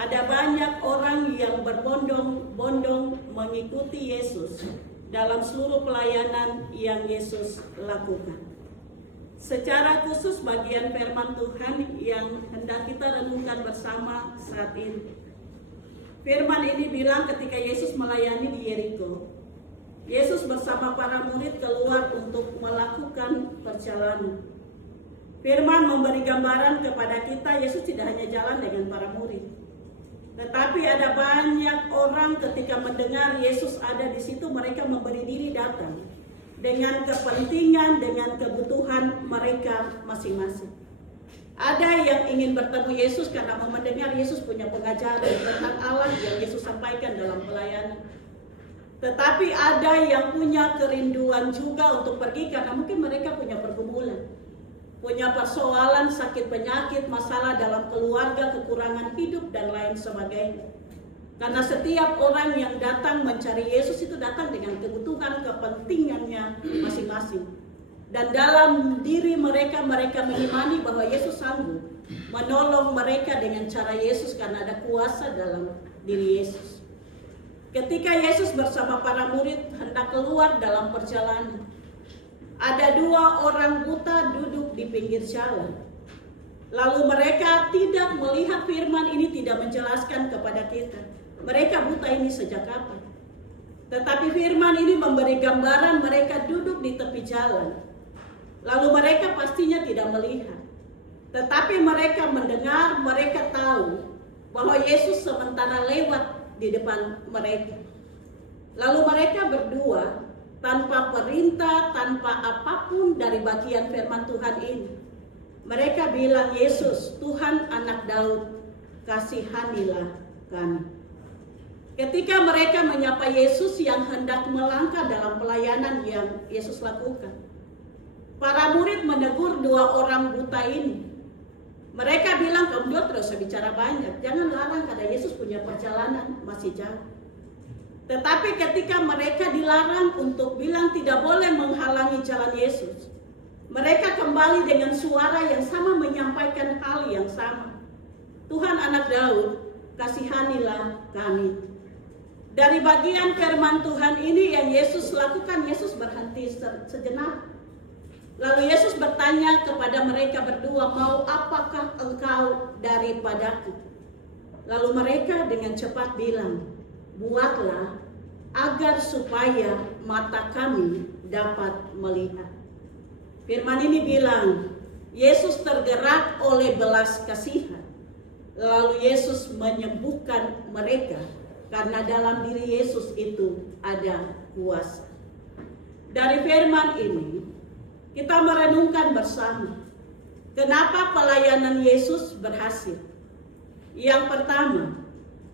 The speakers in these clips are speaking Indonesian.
Ada banyak orang yang berbondong-bondong mengikuti Yesus dalam seluruh pelayanan yang Yesus lakukan. Secara khusus bagian firman Tuhan yang hendak kita renungkan bersama saat ini. Firman ini bilang ketika Yesus melayani di Yeriko, Yesus bersama para murid keluar untuk melakukan perjalanan. Firman memberi gambaran kepada kita, Yesus tidak hanya jalan dengan para murid, tetapi ada banyak orang ketika mendengar Yesus ada di situ, mereka memberi diri datang dengan kepentingan, dengan kebutuhan mereka masing-masing. Ada yang ingin bertemu Yesus karena mendengar Yesus punya pengajaran tentang Allah yang Yesus sampaikan dalam pelayanan. Tetapi ada yang punya kerinduan juga untuk pergi karena mungkin mereka punya pergumulan, punya persoalan, sakit penyakit, masalah dalam keluarga, kekurangan hidup, dan lain sebagainya. Karena setiap orang yang datang mencari Yesus itu datang dengan kebutuhan, kepentingannya masing-masing. Dan dalam diri mereka mengimani bahwa Yesus sanggup menolong mereka dengan cara Yesus karena ada kuasa dalam diri Yesus. Ketika Yesus bersama para murid hendak keluar dalam perjalanan, ada 2 orang buta duduk di pinggir jalan. Lalu mereka tidak melihat, firman ini tidak menjelaskan kepada kita mereka buta ini sejak kapan. Tetapi firman ini memberi gambaran mereka duduk di tepi jalan. Lalu mereka pastinya tidak melihat. Tetapi mereka mendengar, mereka tahu bahwa Yesus sementara lewat di depan mereka. Lalu mereka berdua tanpa perintah, tanpa apapun dari bagian firman Tuhan ini, mereka bilang, Yesus, Tuhan anak Daud, kasihanilah kami. Ketika mereka menyapa Yesus yang hendak melangkah dalam pelayanan yang Yesus lakukan, para murid menegur 2 orang buta ini. Mereka bilang, kamu dua terus bicara banyak, jangan larang karena Yesus punya perjalanan masih jauh. Tetapi ketika mereka dilarang untuk bilang tidak boleh menghalangi jalan Yesus, mereka kembali dengan suara yang sama menyampaikan hal yang sama. Tuhan anak Daud, kasihanilah kami. Dari bagian firman Tuhan ini yang Yesus lakukan, Yesus berhenti sejenak. Lalu Yesus bertanya kepada mereka berdua, mau apakah engkau daripadaku? Lalu mereka dengan cepat bilang, buatlah agar supaya mata kami dapat melihat. Firman ini bilang, Yesus tergerak oleh belas kasihan. Lalu Yesus menyembuhkan mereka karena dalam diri Yesus itu ada kuasa. Dari firman ini kita merenungkan bersama kenapa pelayanan Yesus berhasil. Yang pertama,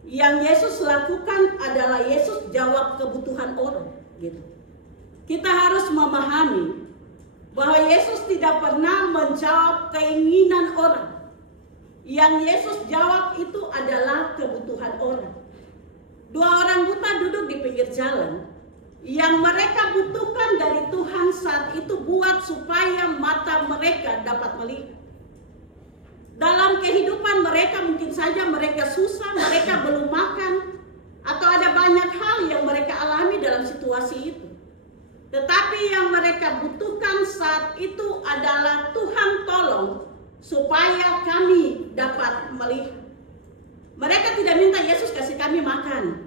yang Yesus lakukan adalah Yesus jawab kebutuhan orang, gitu. Kita harus memahami bahwa Yesus tidak pernah menjawab keinginan orang. Yang Yesus jawab itu adalah kebutuhan orang. 2 orang buta duduk di pinggir jalan. Yang mereka butuhkan dari Tuhan saat itu buat supaya mata mereka dapat melihat. Dalam kehidupan mereka mungkin saja mereka susah, mereka belum makan, atau ada banyak hal yang mereka alami dalam situasi itu. Tetapi yang mereka butuhkan saat itu adalah Tuhan tolong supaya kami dapat melihat. Mereka tidak minta Yesus kasih kami makan,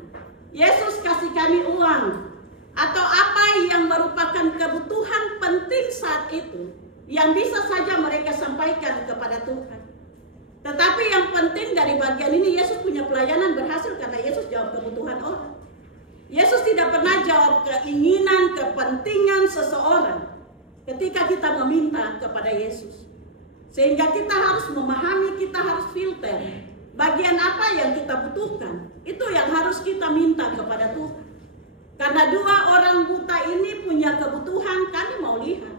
Yesus kasih kami uang, atau apa yang merupakan kebutuhan penting saat itu yang bisa saja mereka sampaikan kepada Tuhan. Tetapi yang penting dari bagian ini, Yesus punya pelayanan berhasil karena Yesus jawab kebutuhan orang. Yesus tidak pernah jawab keinginan, kepentingan seseorang ketika kita meminta kepada Yesus. Sehingga kita harus memahami, kita harus filter bagian apa yang kita butuhkan. Itu yang harus kita minta kepada Tuhan. Karena 2 orang buta ini punya kebutuhan, kami mau lihat.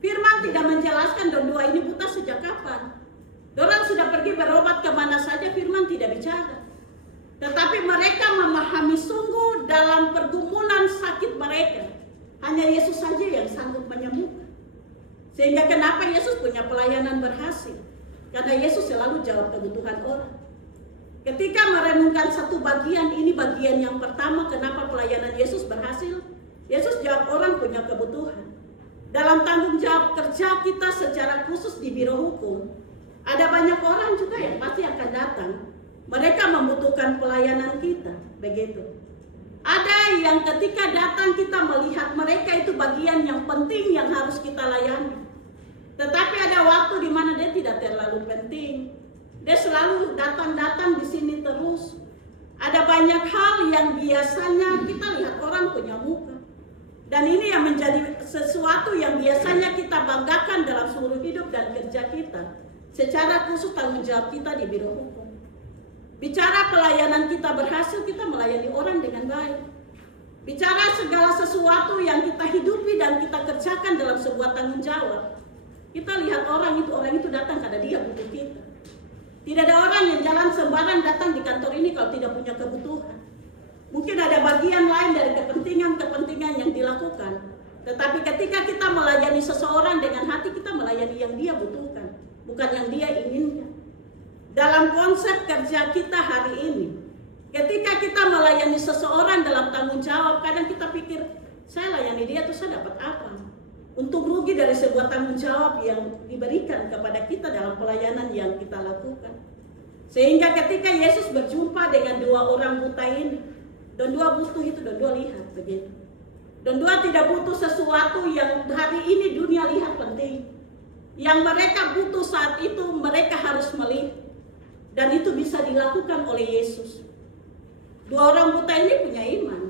Firman tidak menjelaskan dan 2 ini buta sejak kapan. Orang sudah pergi berobat kemana saja, firman tidak bicara. Tetapi mereka memahami sungguh dalam pergumulan sakit mereka. Hanya Yesus saja yang sanggup menyembuhkan. Sehingga kenapa Yesus punya pelayanan berhasil? Karena Yesus selalu jawab kebutuhan orang. Ketika merenungkan satu bagian, ini bagian yang pertama kenapa pelayanan Yesus berhasil. Yesus jawab orang punya kebutuhan. Dalam tanggung jawab kerja kita secara khusus di Biro Hukum, ada banyak orang juga yang pasti akan datang. Mereka membutuhkan pelayanan kita, begitu. Ada yang ketika datang kita melihat mereka itu bagian yang penting yang harus kita layani. Tetapi ada waktu di mana dia tidak terlalu penting. Dia selalu datang-datang di sini terus. Ada banyak hal yang biasanya kita lihat orang punya muka. Dan ini yang menjadi sesuatu yang biasanya kita banggakan dalam seluruh hidup dan kerja kita. Secara khusus tanggung jawab kita di Biro Hukum. Bicara pelayanan kita berhasil, kita melayani orang dengan baik. Bicara segala sesuatu yang kita hidupi dan kita kerjakan dalam sebuah tanggung jawab. Kita lihat orang itu datang karena dia butuh kita. Tidak ada orang yang jalan sembarang datang di kantor ini kalau tidak punya kebutuhan. Mungkin ada bagian lain dari kepentingan yang dilakukan. Tetapi ketika kita melayani seseorang dengan hati, kita melayani yang dia butuhkan, bukan yang dia inginkan. Dalam konsep kerja kita hari ini, ketika kita melayani seseorang dalam tanggung jawab, kadang kita pikir, saya layani dia terus saya dapat apa? Untung rugi dari sebuah tanggung jawab yang diberikan kepada kita dalam pelayanan yang kita lakukan. Sehingga ketika Yesus berjumpa dengan dua orang buta ini, dan dua butuh itu, dan dua lihat begitu. Dan dua tidak butuh sesuatu yang hari ini dunia lihat penting. Yang mereka butuh saat itu mereka harus melihat. Dan itu bisa dilakukan oleh Yesus. Dua orang buta ini punya iman.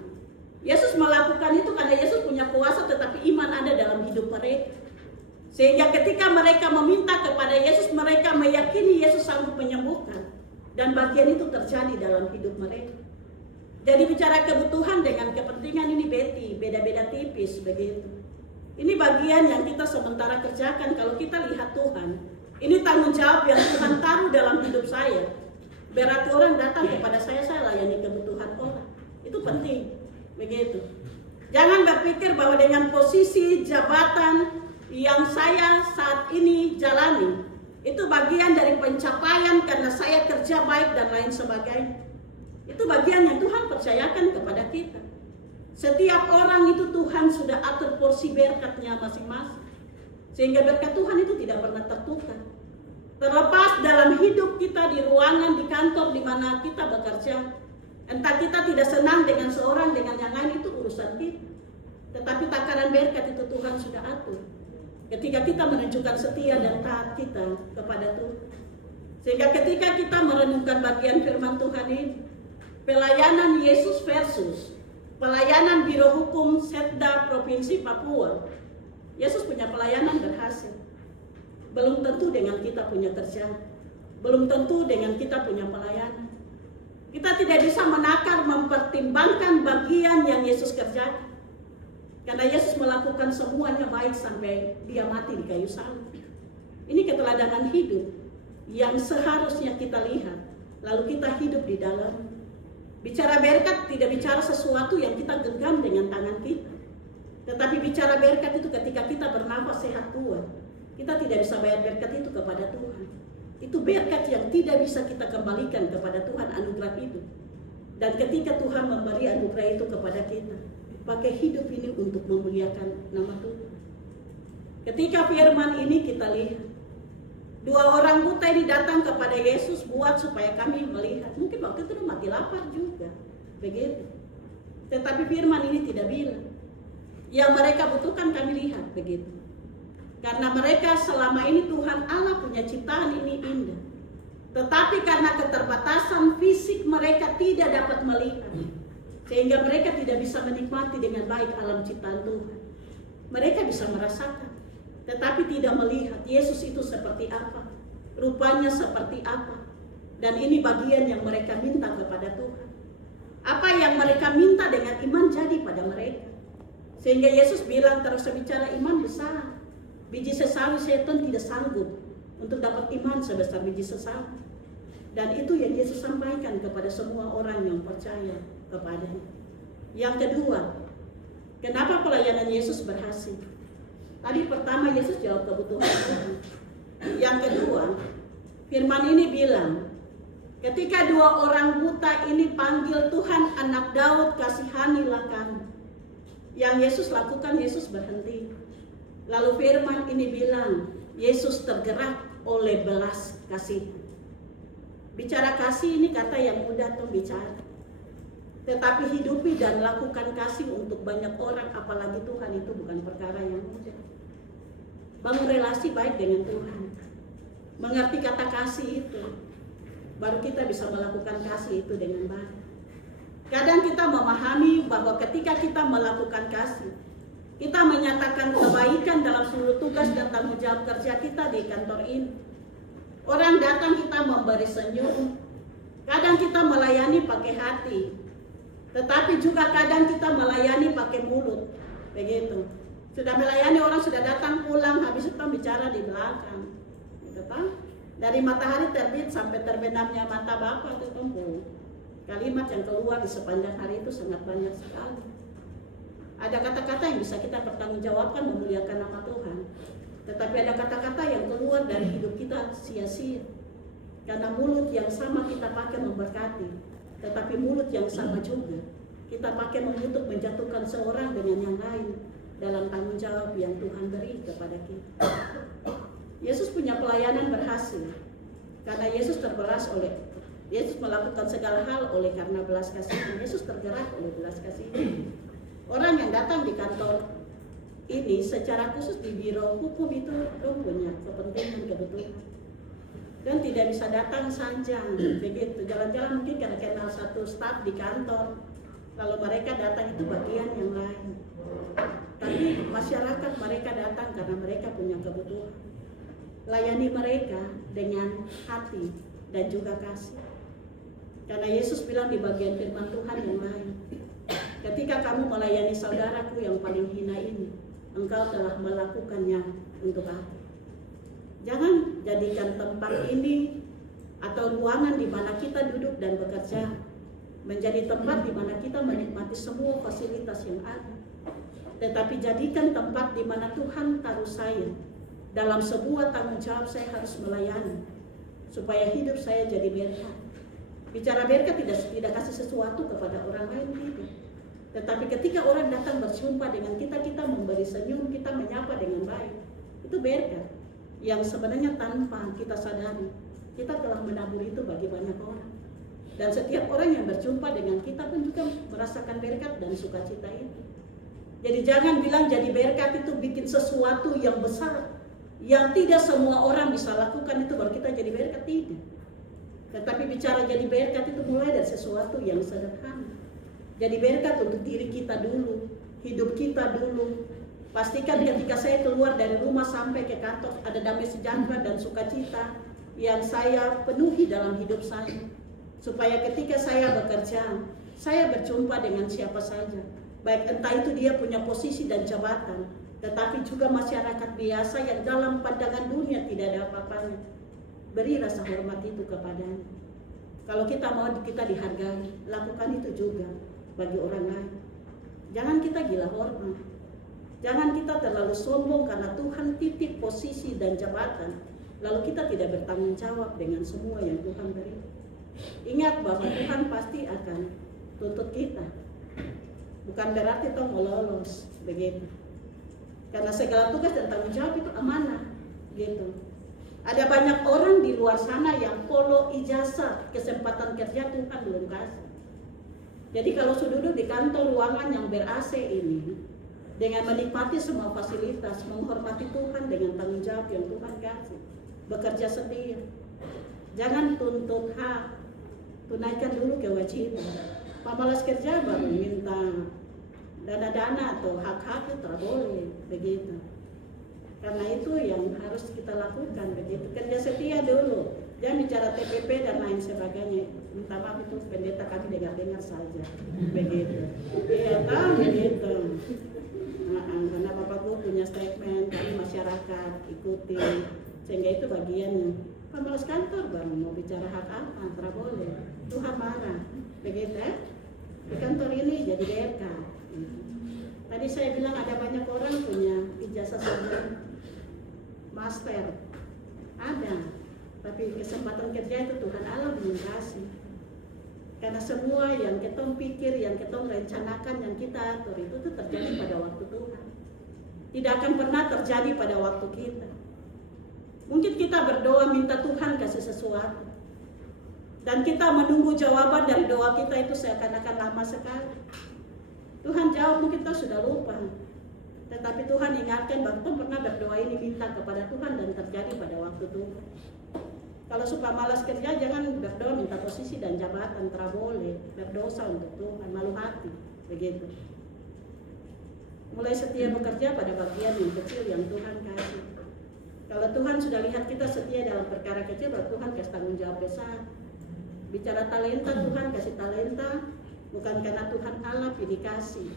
Yesus melakukan itu karena Yesus punya kuasa, tetapi iman ada dalam hidup mereka. Sehingga ketika mereka meminta kepada Yesus, mereka meyakini Yesus sanggup menyembuhkan. Dan bagian itu terjadi dalam hidup mereka. Jadi bicara kebutuhan dengan kepentingan ini beda-beda tipis begitu. Ini bagian yang kita sementara kerjakan kalau kita lihat Tuhan. Ini tanggung jawab yang Tuhan taruh dalam hidup saya. Berarti orang datang kepada saya layani kebutuhan orang. Itu penting. Begitu. Jangan berpikir bahwa dengan posisi jabatan yang saya saat ini jalani, itu bagian dari pencapaian karena saya kerja baik dan lain sebagainya. Itu bagian yang Tuhan percayakan kepada kita. Setiap orang itu Tuhan sudah atur porsi berkatnya masing-masing. Sehingga berkat Tuhan itu tidak pernah tertukar. Terlepas dalam hidup kita di ruangan, di kantor, di mana kita bekerja. Entah kita tidak senang dengan seorang, dengan yang lain, itu urusan kita. Tetapi takaran berkat itu Tuhan sudah atur. Ketika kita menunjukkan setia dan taat kita kepada Tuhan. Sehingga ketika kita merenungkan bagian firman Tuhan ini, pelayanan Yesus versus pelayanan Biro Hukum Setda Provinsi Papua. Yesus punya pelayanan berhasil. Belum tentu dengan kita punya kerja. Belum tentu dengan kita punya pelayanan. Kita tidak bisa menakar mempertimbangkan bagian yang Yesus kerjakan. Karena Yesus melakukan semuanya baik sampai dia mati di kayu salib. Ini keteladanan hidup yang seharusnya kita lihat. Lalu kita hidup di dalam. Bicara berkat tidak bicara sesuatu yang kita genggam dengan tangan kita. Tetapi bicara berkat itu ketika kita bernafas sehat tua. Kita tidak bisa bayar berkat itu kepada Tuhan. Itu berkat yang tidak bisa kita kembalikan kepada Tuhan, anugerah hidup. Dan ketika Tuhan memberi anugerah itu kepada kita, pakai hidup ini untuk memuliakan nama Tuhan. Ketika firman ini kita lihat, dua orang buta ini datang kepada Yesus buat supaya kami melihat. Mungkin waktu itu mati lapar juga, begitu. Tetapi firman ini tidak bilang. Yang mereka butuhkan kami lihat, begitu. Karena mereka selama ini Tuhan Allah punya ciptaan ini indah. Tetapi karena keterbatasan fisik mereka tidak dapat melihat. Sehingga mereka tidak bisa menikmati dengan baik alam ciptaan Tuhan. Mereka bisa merasakan. Tetapi tidak melihat Yesus itu seperti apa. Rupanya seperti apa. Dan ini bagian yang mereka minta kepada Tuhan. Apa yang mereka minta dengan iman jadi pada mereka. Sehingga Yesus bilang terus bicara iman besar. Biji sesawi setan tidak sanggup untuk dapat iman sebesar biji sesawi. Dan itu yang Yesus sampaikan kepada semua orang yang percaya kepadanya. Yang kedua, kenapa pelayanan Yesus berhasil? Tadi pertama Yesus jawab kebutuhan Tuhan. Yang kedua, firman ini bilang, Ketika dua orang buta ini panggil Tuhan anak Daud, kasihanilah kami. Yang Yesus lakukan, Yesus berhenti. Lalu firman ini bilang, Yesus tergerak oleh belas kasih. Bicara kasih ini kata yang mudah tuh bicara. Tetapi hidupi dan lakukan kasih untuk banyak orang, apalagi Tuhan, itu bukan perkara yang mudah. Bangun relasi baik dengan Tuhan. Mengerti kata kasih itu. Baru kita bisa melakukan kasih itu dengan baik. Kadang kita memahami bahwa ketika kita melakukan kasih, kita menyatakan kebaikan dalam seluruh tugas dan tanggung jawab kerja kita di kantor ini. Orang datang kita memberi senyum. Kadang kita melayani pakai hati. Tetapi juga kadang kita melayani pakai mulut. Begitu. Sudah melayani orang, sudah datang pulang, habis itu bicara di belakang. Gitu kan? Dari matahari terbit sampai terbenamnya mata Bapa itu tumpul. Kalimat yang keluar di sepanjang hari itu sangat banyak sekali. Ada kata-kata yang bisa kita pertanggungjawabkan memuliakan nama Tuhan. Tetapi ada kata-kata yang keluar dari hidup kita sia-sia. Karena mulut yang sama kita pakai memberkati, tetapi mulut yang sama juga kita pakai mengutuk, menjatuhkan seorang dengan yang lain dalam tanggung jawab yang Tuhan beri kepada kita. Yesus punya pelayanan berhasil karena Yesus Yesus melakukan segala hal oleh karena belas kasih. Yesus tergerak oleh belas kasih. Orang yang datang di kantor ini secara khusus di biro hukum itu punya kepentingan, kebutuhan, dan tidak bisa datang saja begitu jalan-jalan, mungkin karena kenal satu staf di kantor, lalu mereka datang itu bagian yang lain. Tapi masyarakat mereka datang karena mereka punya kebutuhan. Layani mereka dengan hati dan juga kasih. Karena Yesus bilang di bagian firman Tuhan yang lain, ketika kamu melayani saudaraku yang paling hina ini, engkau telah melakukannya untuk aku. Jangan jadikan tempat ini atau ruangan di mana kita duduk dan bekerja menjadi tempat di mana kita menikmati semua fasilitas yang ada. Tetapi jadikan tempat di mana Tuhan taruh saya. Dalam sebuah tanggung jawab saya harus melayani supaya hidup saya jadi berkat. Bicara berkat tidak kasih sesuatu kepada orang lain, tidak. Tetapi ketika orang datang berjumpa dengan kita, kita memberi senyum, kita menyapa dengan baik. Itu berkat yang sebenarnya tanpa kita sadari kita telah menabur itu bagi banyak orang. Dan setiap orang yang berjumpa dengan kita pun juga merasakan berkat dan sukacita itu. Jadi jangan bilang jadi berkat itu bikin sesuatu yang besar, yang tidak semua orang bisa lakukan, itu baru kita jadi berkat, tidak. Tetapi bicara jadi berkat itu mulai dari sesuatu yang sederhana. Jadi berkat untuk diri kita dulu, hidup kita dulu. Pastikan ketika saya keluar dari rumah sampai ke kantor ada damai sejahtera dan sukacita yang saya penuhi dalam hidup saya. Supaya ketika saya bekerja, saya berjumpa dengan siapa saja. Baik entah itu dia punya posisi dan jabatan, tetapi juga masyarakat biasa yang dalam pandangan dunia tidak ada apa-apanya. Beri rasa hormat itu kepadanya. Kalau kita mau kita dihargai, lakukan itu juga bagi orang lain. Jangan kita gila hormat. Jangan kita terlalu sombong karena Tuhan titip posisi dan jabatan, lalu kita tidak bertanggung jawab dengan semua yang Tuhan beri. Ingat bahwa Tuhan pasti akan tuntut kita. Bukan berarti toh mau lolos begitu. Karena segala tugas dan tanggung jawab itu amanah gitu. Ada banyak orang di luar sana yang polo ijazah, kesempatan kerja Tuhan belum kasih. Jadi kalau sudah duduk di kantor ruangan yang ber-AC ini, dengan menikmati semua fasilitas, menghormati Tuhan dengan tanggung jawab yang Tuhan kasih, bekerja setia. Jangan tuntut hak, tunaikan dulu kewajiban. Pemalas kerja baru minta dana-dana atau hak-hak itu tidak boleh begitu. Karena itu yang harus kita lakukan begitu. Kerja setia dulu, jangan bicara TPP dan lain sebagainya. Minta maaf itu pendeta kami dengar-dengar saja begitu. Iya tahu begitu. Karena Bapakku punya statement, kami masyarakat ikuti, sehingga itu bagiannya. Pemalas kantor baru mau bicara hak apa, tidak boleh. Tuhan marah, begitu ya. Di kantor ini jadi berkat. Tadi saya bilang ada banyak orang punya ijazah sarjana, master, ada. Tapi kesempatan kerja itu Tuhan Allah belum kasih. Karena semua yang kita pikir, yang kita rencanakan, yang kita atur itu tuh terjadi pada waktu Tuhan. Tidak akan pernah terjadi pada waktu kita. Mungkin kita berdoa minta Tuhan kasih sesuatu. Dan kita menunggu jawaban dari doa kita itu seakan-akan lama sekali. Tuhan jawab, mungkin kita sudah lupa. Tetapi Tuhan ingatkan bahwa kita pernah berdoa ini minta kepada Tuhan dan terjadi pada waktu Tuhan. Kalau suka malas kerja, jangan berdoa minta posisi dan jabatan, tidak boleh. Berdosa untuk Tuhan, malu hati, begitu. Mulai setia bekerja pada bagian yang kecil yang Tuhan kasih. Kalau Tuhan sudah lihat kita setia dalam perkara kecil, baru Tuhan kasih tanggung jawab besar. Bicara talenta, Tuhan kasih talenta bukan karena Tuhan Allah pilih kasih,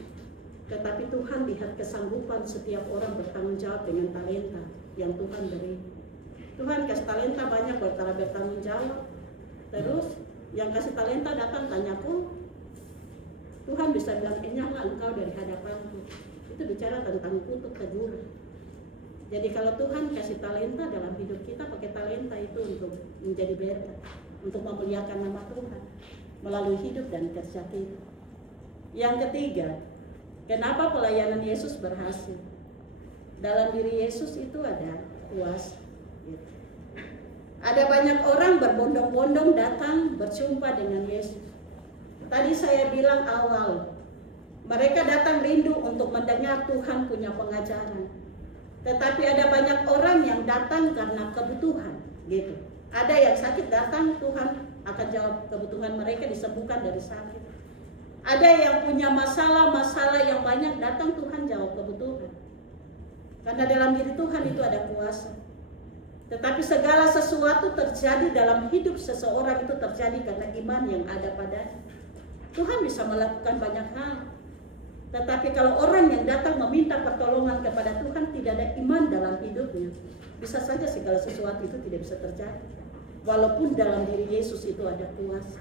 tetapi Tuhan lihat kesanggupan setiap orang bertanggung jawab dengan talenta yang Tuhan beri. Tuhan kasih talenta banyak bertara bertanggung jawab. Terus yang kasih talenta datang tanyaku, Tuhan bisa bilang, nyala engkau dari hadapanku. Itu bicara tentang kutuk teguran. Jadi kalau Tuhan kasih talenta dalam hidup kita, pakai talenta itu untuk menjadi berkat, untuk memuliakan nama Tuhan melalui hidup dan kerja kita. Yang ketiga, kenapa pelayanan Yesus berhasil? Dalam diri Yesus itu ada kuasa. Ada banyak orang berbondong-bondong datang berjumpa dengan Yesus. Tadi saya bilang awal, mereka datang rindu untuk mendengar Tuhan punya pengajaran. Tetapi ada banyak orang yang datang karena kebutuhan, gitu. Ada yang sakit datang, Tuhan akan jawab kebutuhan mereka, disembuhkan dari sakit. Ada yang punya masalah-masalah yang banyak, datang Tuhan jawab kebutuhan. Karena dalam diri Tuhan itu ada kuasa. Tetapi segala sesuatu terjadi dalam hidup seseorang itu terjadi karena iman yang ada padanya. Tuhan bisa melakukan banyak hal. Tetapi kalau orang yang datang meminta pertolongan kepada Tuhan tidak ada iman dalam hidupnya, bisa saja segala sesuatu itu tidak bisa terjadi. Walaupun dalam diri Yesus itu ada kuasa.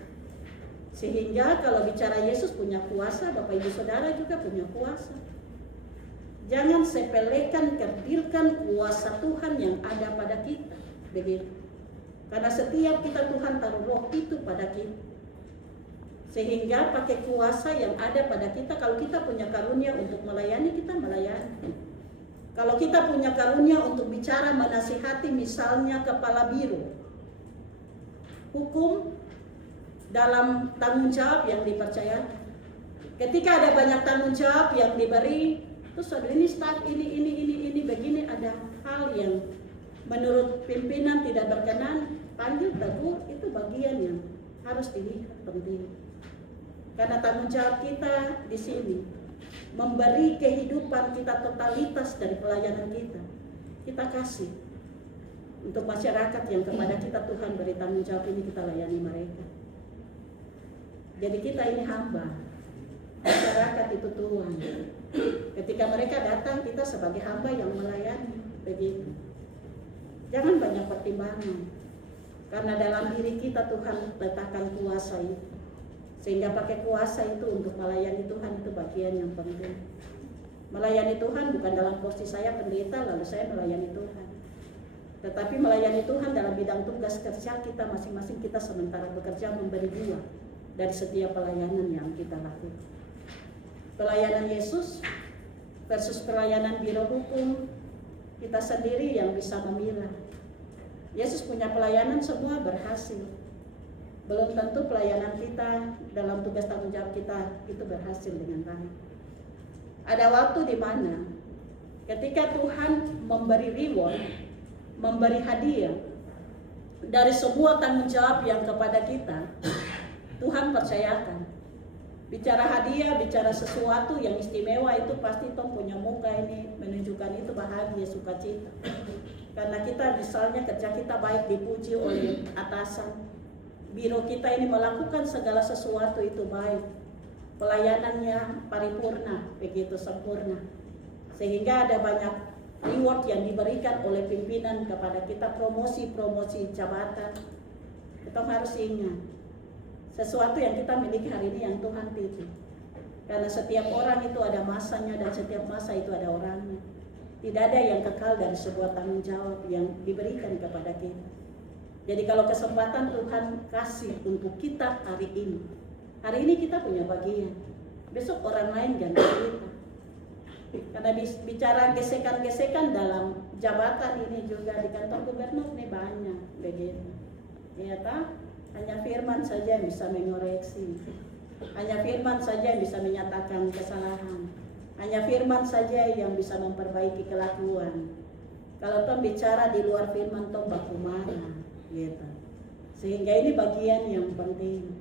Sehingga kalau bicara Yesus punya kuasa, Bapak Ibu Saudara juga punya kuasa. Jangan sepelekan, kerdilkan kuasa Tuhan yang ada pada kita. Begitu. Karena setiap kita Tuhan taruh roh itu pada kita. Sehingga pakai kuasa yang ada pada kita, kalau kita punya karunia untuk melayani, kita melayani. Kalau kita punya karunia untuk bicara, menasihati, misalnya kepala biro, hukum dalam tanggung jawab yang dipercayakan. Ketika ada banyak tanggung jawab yang diberi, terus ada ini start, ini begini, ada hal yang menurut pimpinan tidak berkenan, panggil tegur, itu bagian yang harus dilihat penting. Karena tanggung jawab kita di sini memberi kehidupan kita, totalitas dari pelayanan kita. Kita kasih untuk masyarakat yang kepada kita Tuhan beri tanggung jawab ini, kita layani mereka. Jadi kita ini hamba, masyarakat itu Tuhan. Ketika mereka datang, kita sebagai hamba yang melayani. Begitu. Jangan banyak pertimbangan, karena dalam diri kita Tuhan letakkan kuasa itu. Sehingga pakai kuasa itu untuk melayani Tuhan, itu bagian yang penting. Melayani Tuhan bukan dalam posisi saya pendeta lalu saya melayani Tuhan, tetapi melayani Tuhan dalam bidang tugas kerja kita masing-masing. Kita sementara bekerja memberi buah dari setiap pelayanan yang kita lakukan. Pelayanan Yesus versus pelayanan biro hukum, kita sendiri yang bisa memilah. Yesus punya pelayanan semua berhasil. Belum tentu pelayanan kita dalam tugas tanggung jawab kita itu berhasil dengan baik. Ada waktu di mana ketika Tuhan memberi reward, memberi hadiah dari semua tanggung jawab yang kepada kita, Tuhan percayakan. Bicara hadiah, bicara sesuatu yang istimewa, itu pasti Tom punya muka ini menunjukkan itu bahagia, sukacita. Karena kita misalnya kerja kita baik, dipuji oleh atasan. Biro kita ini melakukan segala sesuatu itu baik, pelayanannya paripurna, begitu sempurna, sehingga ada banyak reward yang diberikan oleh pimpinan kepada kita, promosi jabatan. Kita harus ingat sesuatu yang kita miliki hari ini yang Tuhan titip, karena setiap orang itu ada masanya dan setiap masa itu ada orangnya. Tidak ada yang kekal dari sebuah tanggung jawab yang diberikan kepada kita. Jadi kalau kesempatan Tuhan kasih untuk kita hari ini kita punya bagian. Besok orang lain ganti kita. Karena bicara gesekan-gesekan dalam jabatan ini juga di kantor gubernur ini banyak begitu. Ya tak? Hanya firman saja yang bisa mengoreksi. Hanya firman saja yang bisa menyatakan kesalahan. Hanya firman saja yang bisa memperbaiki kelakuan. Kalau Tom bicara di luar firman, Tom baku marah, gitu. Sehingga ini bagian yang penting.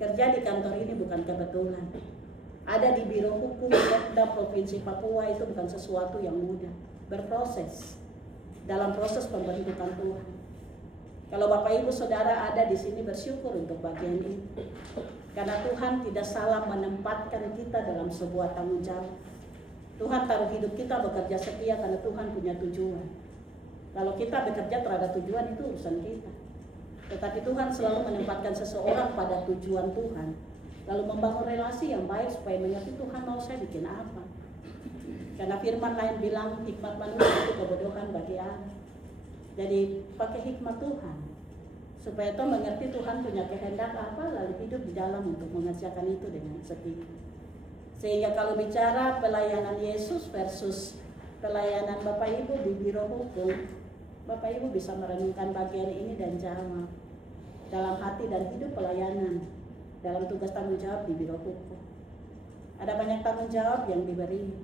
Kerja di kantor ini bukan kebetulan. Ada di Biro Hukum Sekda Provinsi Papua itu bukan sesuatu yang mudah. Berproses dalam proses pembentukan Tuhan. Kalau Bapak Ibu Saudara ada di sini bersyukur untuk bagian ini. Karena Tuhan tidak salah menempatkan kita dalam sebuah tanggung jawab. Tuhan taruh hidup kita bekerja setia karena Tuhan punya tujuan. Kalau kita bekerja terhadap tujuan itu urusan kita. Tetapi Tuhan selalu menempatkan seseorang pada tujuan Tuhan. Lalu membangun relasi yang baik supaya mengerti Tuhan mau saya bikin apa. Karena firman lain bilang hikmat manusia itu kebodohan bagi Allah. Jadi pakai hikmat Tuhan. Supaya Tom mengerti Tuhan punya kehendak apa, lalu hidup di dalam untuk mengerjakan itu dengan setia. Sehingga kalau bicara pelayanan Yesus versus pelayanan Bapak Ibu di Biro Hukum, Bapak Ibu bisa merenungkan bagian ini dan jawab. Dalam hati dan hidup pelayanan, dalam tugas tanggung jawab di Biro Hukum. Ada banyak tanggung jawab yang diberi.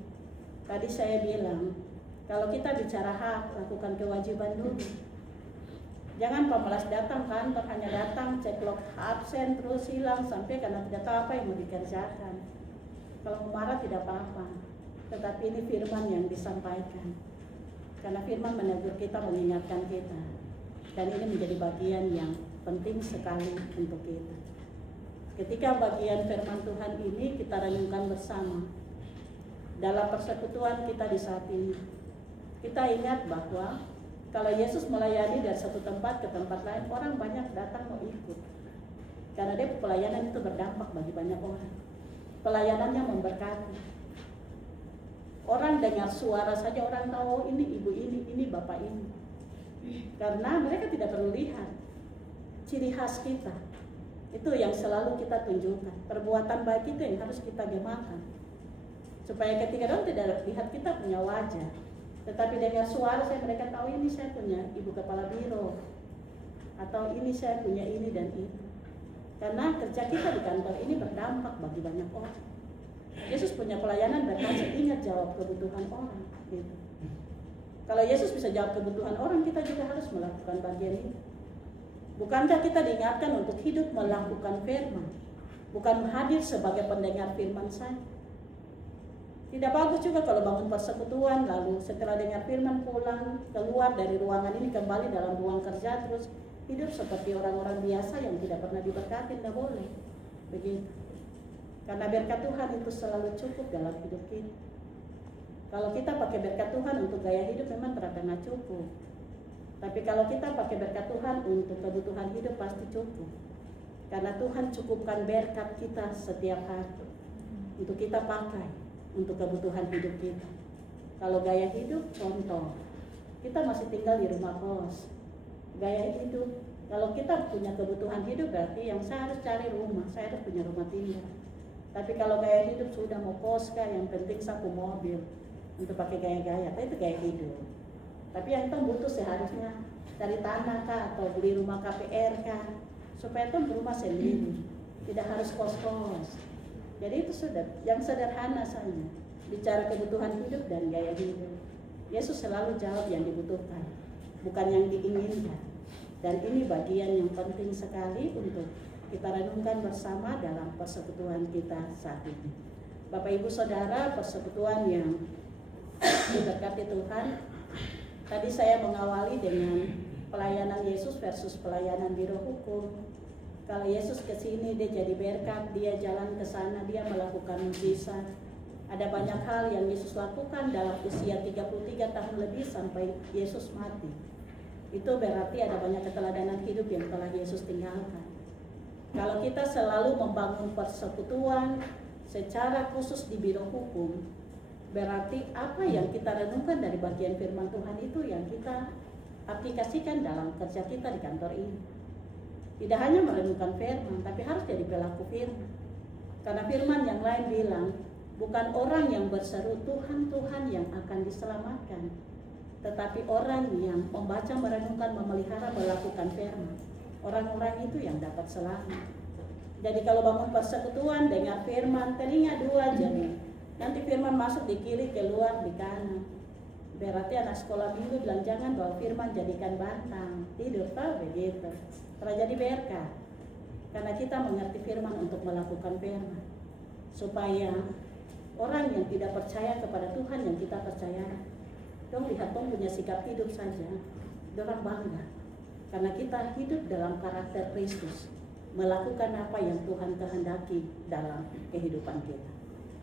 Tadi saya bilang, kalau kita bicara hak, lakukan kewajiban dulu. Jangan pemalas datang kantor, hanya datang, cek log absen, terus hilang sampai karena tidak tahu apa yang mau dikerjakan. Kalau marah tidak apa-apa, tetapi ini firman yang disampaikan. Karena firman menegur kita, mengingatkan kita. Dan ini menjadi bagian yang penting sekali untuk kita. Ketika bagian firman Tuhan ini kita renungkan bersama dalam persekutuan kita di saat ini, kita ingat bahwa kalau Yesus melayani dari satu tempat ke tempat lain, orang banyak datang mau ikut. Karena dia pelayanan itu berdampak bagi banyak orang. Pelayanannya memberkati. Orang dengar suara saja orang tahu ini ibu ini bapak ini. Karena mereka tidak perlu lihat ciri khas kita. Itu yang selalu kita tunjukkan. Perbuatan baik itu yang harus kita gemakan. Supaya ketika orang tidak lihat kita punya wajah, tetapi dengar suara saya, mereka tahu ini saya punya ibu kepala biro, atau ini saya punya ini dan itu. Karena kerja kita di kantor ini berdampak bagi banyak orang. Yesus punya pelayanan berhasil ingat jawab kebutuhan orang. Gitu. Kalau Yesus bisa jawab kebutuhan orang, kita juga harus melakukan bagian itu. Bukankah kita diingatkan untuk hidup melakukan firman, bukan hadir sebagai pendengar firman saja? Tidak bagus juga kalau bangun persekutuan, lalu setelah dengar firman pulang, keluar dari ruangan ini kembali dalam ruang kerja, terus hidup seperti orang-orang biasa yang tidak pernah diberkati. Tidak boleh begitu. Karena berkat Tuhan itu selalu cukup dalam hidup kita. Kalau kita pakai berkat Tuhan untuk gaya hidup memang ternyata nggak cukup. Tapi kalau kita pakai berkat Tuhan untuk kebutuhan hidup pasti cukup. Karena Tuhan cukupkan berkat kita setiap hari untuk kita pakai untuk kebutuhan hidup kita. Kalau gaya hidup, contoh, kita masih tinggal di rumah kos. Gaya hidup, kalau kita punya kebutuhan hidup berarti yang saya harus cari rumah, saya harus punya rumah tinggal. Tapi kalau gaya hidup sudah mau kos kah, yang penting satu mobil untuk pakai gaya-gaya, itu gaya hidup. Tapi yang itu butuh seharusnya cari tanah kah atau beli rumah KPR kah, supaya itu berumah sendiri, tidak harus kos-kos. Jadi itu sudah yang sederhana saja, bicara kebutuhan hidup dan gaya hidup. Yesus selalu jawab yang dibutuhkan, bukan yang diinginkan. Dan ini bagian yang penting sekali untuk kita renungkan bersama dalam persekutuan kita saat ini. Bapak Ibu Saudara, persekutuan yang diberkati Tuhan, tadi saya mengawali dengan pelayanan Yesus versus pelayanan Biro Hukum. Kalau Yesus ke sini dia jadi berkat, dia jalan ke sana, dia melakukan mukjizat. Ada banyak hal yang Yesus lakukan dalam usia 33 tahun lebih sampai Yesus mati. Itu berarti ada banyak keteladanan hidup yang telah Yesus tinggalkan. Kalau kita selalu membangun persekutuan secara khusus di Biro Hukum, berarti apa yang kita renungkan dari bagian firman Tuhan itu yang kita aplikasikan dalam kerja kita di kantor ini. Tidak hanya merenungkan firman, tapi harus jadi pelaku firman. Karena firman yang lain bilang, bukan orang yang berseru Tuhan, Tuhan yang akan diselamatkan, tetapi orang yang membaca, merenungkan, memelihara, melakukan firman. Orang-orang itu yang dapat selamat. Jadi kalau bangun persekutuan, dengar firman, telinga dua jadi. Nanti firman masuk di kiri, keluar di kanan. Berarti anak sekolah minggu bilang jangan bawa firman jadikan bantang. Tidur, tahu begitu. Terjadi berkah. Karena kita mengerti firman untuk melakukan firman. Supaya orang yang tidak percaya kepada Tuhan yang kita percaya, dong lihat dong punya sikap hidup saja, dorang bangga. Karena kita hidup dalam karakter Kristus, melakukan apa yang Tuhan kehendaki dalam kehidupan kita.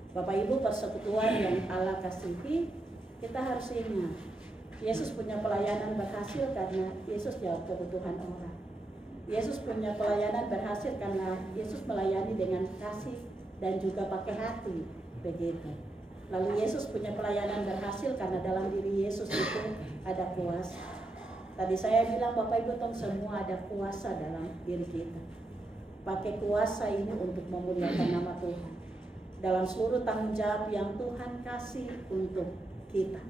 Bapak Ibu, persekutuan yang Allah kasihi, kita harus ingat, Yesus punya pelayanan berhasil karena Yesus jawab kebutuhan orang. Yesus punya pelayanan berhasil karena Yesus melayani dengan kasih dan juga pakai hati, begitu. Lalu Yesus punya pelayanan berhasil karena dalam diri Yesus itu ada kuasa. Tadi saya bilang Bapak Ibu tong semua ada kuasa dalam diri kita. Pakai kuasa ini untuk memuliakan nama Tuhan. Dalam seluruh tanggung jawab yang Tuhan kasih untuk kita.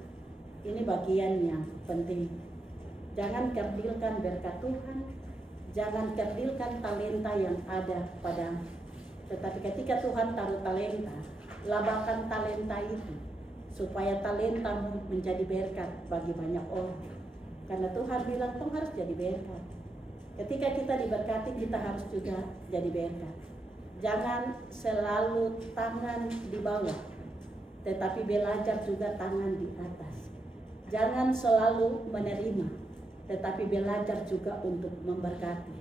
Ini bagian yang penting. Jangan kerdilkan berkat Tuhan. Jangan kerdilkan talenta yang ada padamu. Tetapi ketika Tuhan taruh talenta, labakan talenta itu supaya talentamu menjadi berkat bagi banyak orang. Karena Tuhan bilang kamu harus jadi berkat. Ketika kita diberkati, kita harus juga jadi berkat. Jangan selalu tangan di bawah, tetapi belajar juga tangan di atas. Jangan selalu menerima, tetapi belajar juga untuk memberkati.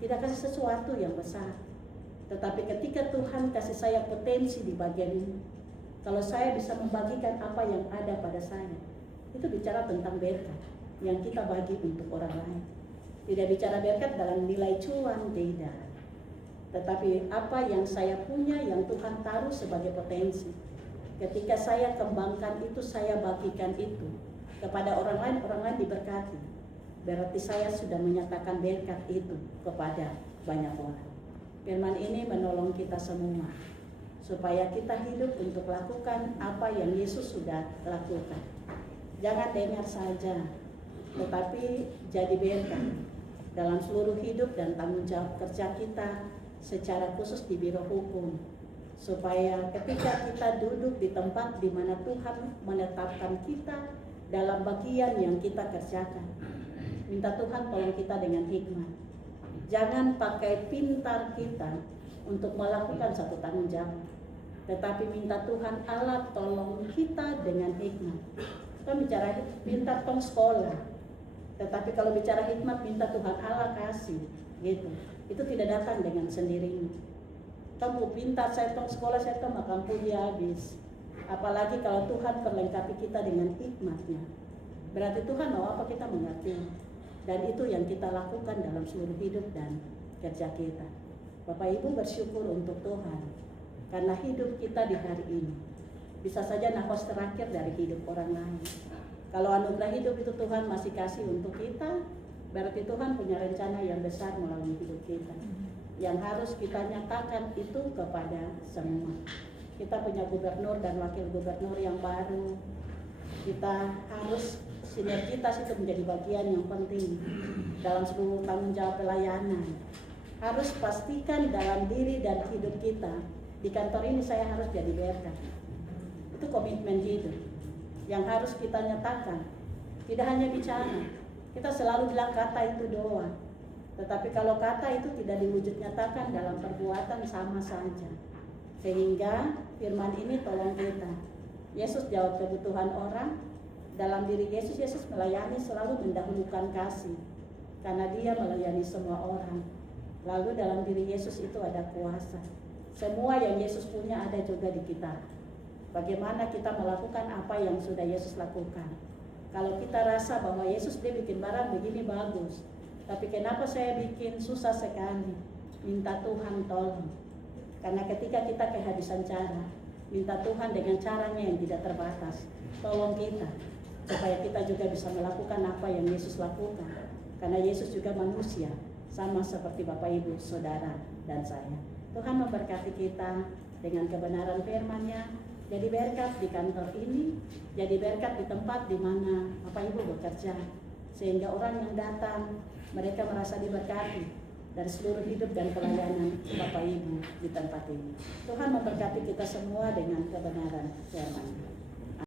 Tidak kasih sesuatu yang besar, tetapi ketika Tuhan kasih saya potensi di bagian ini, kalau saya bisa membagikan apa yang ada pada saya, itu bicara tentang berkat yang kita bagi untuk orang lain. Tidak bicara berkat dalam nilai cuan, tidak. Tetapi apa yang saya punya yang Tuhan taruh sebagai potensi, ketika saya kembangkan itu, saya bagikan itu kepada orang lain diberkati. Berarti saya sudah menyatakan berkat itu kepada banyak orang. Firman ini menolong kita semua supaya kita hidup untuk lakukan apa yang Yesus sudah lakukan. Jangan dengar saja, tetapi jadi berkat dalam seluruh hidup dan tanggung jawab kerja kita, secara khusus di biro hukum, supaya ketika kita duduk di tempat di mana Tuhan menetapkan kita dalam bagian yang kita kerjakan, minta Tuhan tolong kita dengan hikmat. Jangan pakai pintar kita untuk melakukan satu tanggung jawab, tetapi minta Tuhan Allah tolong kita dengan hikmat. Kita bicara pintar tong sekolah, tetapi kalau bicara hikmat minta Tuhan Allah kasih, gitu. Itu tidak datang dengan sendirinya. Kamu pintar, saya tong sekolah, saya tong makan punya habis. Apalagi kalau Tuhan perlengkapi kita dengan hikmatnya, berarti Tuhan mau apa kita mengerti. Dan itu yang kita lakukan dalam seluruh hidup dan kerja kita. Bapak Ibu bersyukur untuk Tuhan, karena hidup kita di hari ini bisa saja nafas terakhir dari hidup orang lain. Kalau anugerah hidup itu Tuhan masih kasih untuk kita, berarti Tuhan punya rencana yang besar melalui hidup kita, yang harus kita nyatakan itu kepada semua. Kita punya gubernur dan wakil gubernur yang baru. Kita harus sinergitas itu menjadi bagian yang penting dalam seluruh tanggung jawab pelayanan. Harus pastikan dalam diri dan hidup kita, di kantor ini saya harus jadi berkat. Itu komitmen hidup yang harus kita nyatakan. Tidak hanya bicara. Kita selalu bilang kata itu doa, tetapi kalau kata itu tidak diwujud nyatakan dalam perbuatan sama saja. Sehingga firman ini tolong kita. Yesus jawab kebutuhan orang. Dalam diri Yesus, Yesus melayani selalu mendahulukan kasih, karena dia melayani semua orang. Lalu dalam diri Yesus itu ada kuasa. Semua yang Yesus punya ada juga di kita. Bagaimana kita melakukan apa yang sudah Yesus lakukan. Kalau kita rasa bahwa Yesus dia bikin barang begini bagus, tapi kenapa saya bikin susah sekali, minta Tuhan tolong. Karena ketika kita kehabisan cara, minta Tuhan dengan caranya yang tidak terbatas, tolong kita. supaya kita juga bisa melakukan apa yang Yesus lakukan. Karena Yesus juga manusia, sama seperti Bapak Ibu, Saudara, dan saya. Tuhan memberkati kita dengan kebenaran firman-Nya. Jadi berkat di kantor ini, jadi berkat di tempat di mana Bapak Ibu bekerja. Sehingga orang yang datang, mereka merasa diberkati dari seluruh hidup dan pelayanan Bapak Ibu di tempat ini. Tuhan memberkati kita semua dengan kebenaran firman-Nya.